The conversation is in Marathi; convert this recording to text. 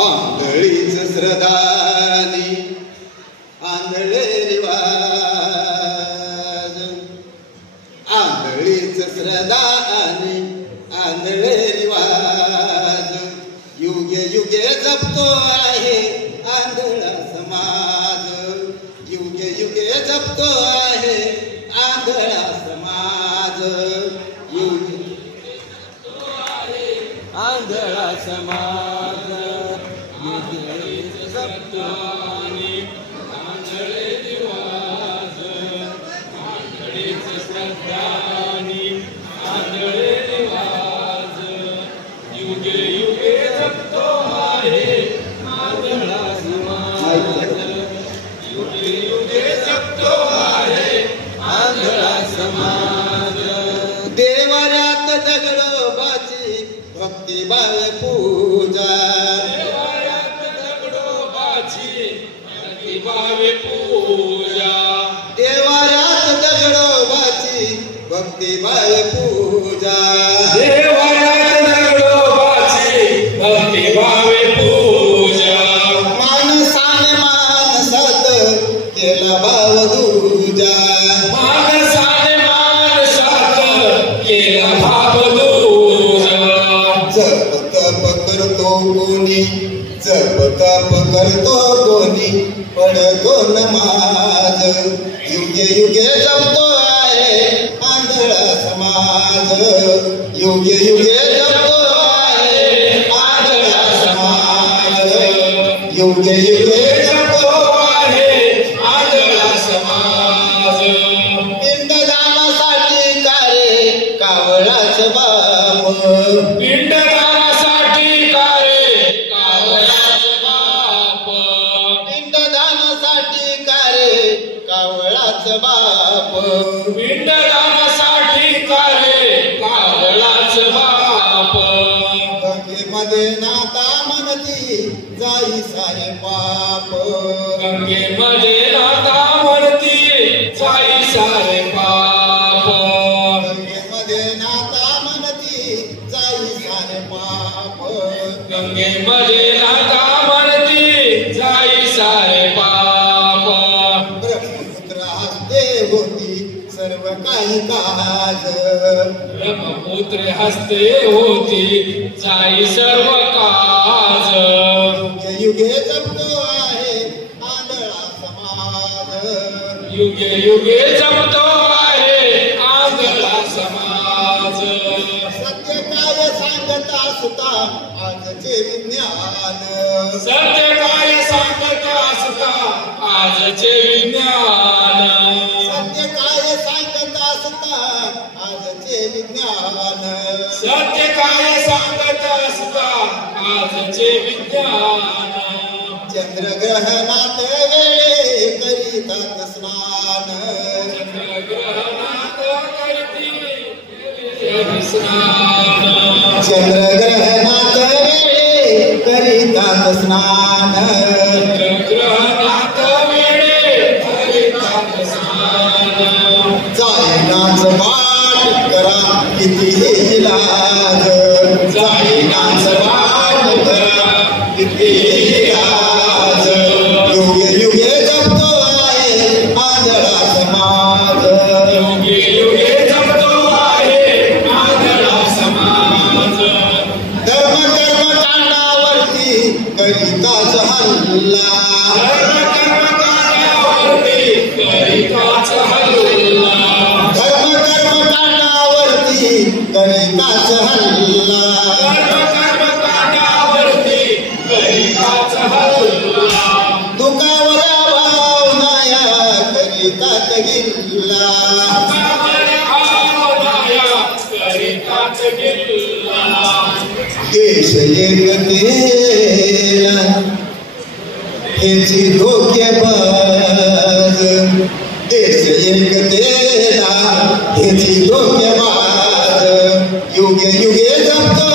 आंधळीच श्रद्धानी आंधळे रिवाज, आंधळीच श्रद्धानी आंधळे रिवाज, युगे युगे जपतो आहे आंधळा समाज, युगे युगे जपतो आहे आंधळा समाज, युगे आंधळा समाज, युगे जपतो आणि आंधळे रिवाज, आंधळीच श्रद्धा आणि आंधळे रिवाज, युगे युगे जपतो आहे आंधळा समाज, युगे युगे जपतो आहे आंधळा समाज. देवाऱ्यात दगडोबाची भक्तिभाव पूजा, देवाऱ्यात दगडोबाची भक्तिभाव पूजा, देवाऱ्यात दगडोबाची भक्तिभाव पूजा, देवाऱ्यात दगडोबाची भक्तिभाव पूजा, माणसाने माणसात केला भाव दूजा, माणसाने माणसात केला भाव दूजा, जप तप करतो कोणी, जप तप करतो कोणी, पडतो नमाज, युगे युगे जपतो आहे आंधळा समाज, युगे युगे जपतो आहे आंधळा समाज, युगे युगे जपतो आहे आंधळा समाज. पिंडदानासाठी कारे कावळाच बाप, पिंडदानासाठी काय कावळाच बाप, पिंडदानासाठी कारे कावळाच बाप, पिंडदानासाठी काय कावळाच बाप, गंगेमध्ये नाता म्हणती जाई सारे पाप, गंगेमध्ये नाता म्हणती जाई सारे पाप, गंगेमध्ये नाता म्हणती जाई सारे पाप, गंगेमध्ये नाता म्हणती जाई सारे पाप, ब्रह्मपुत्र हस्ते होती सर्व काही काज, ब्रह्मपुत्र हस्ते होती जाई सर्व काज, युगे युगे जपतो आहे आंधळा समाज, युगे युगे जपतो आहे आंधळा समाज, सत्य काय सांगता सुता आजचे विज्ञान, सत्य काय सांगता असता आजचे विज्ञान, सत्य काय सांगता सुता आजचे विज्ञान, सत्य काय सांगता असता आजचे विज्ञान, चंद्रग्रहणात वेळे करीतात स्नान, चंद्रग्रहणात करती स्नान, चंद्रग्रहणात वेळे करीतात स्नान, चंद्रग्रहणात वेळे करीतात स्नान, जाईनाच वाट करा किती इलाज, जाईनाच वाट करा किती इलाज, युगे युगे जपतो आहे आंधळा समाज, युगे युगे जपतो आहे आंधळा समाज, धर्म कर्म कांडावरती करीताच हल्ला, कर्मकांडावरती करीताच हल्ला, धर्म कर्म कांडावरती करीताच हल्ला, कर्मकांडावरती करीताच हल्ला, दुखावऱ्या भावनाया करीतात गिल्ला, करीताच गिल्ला, देश एकतेला हेची धोकेबाज, देश एकतेला हेची धोकेबाज, युगे युगे जपतो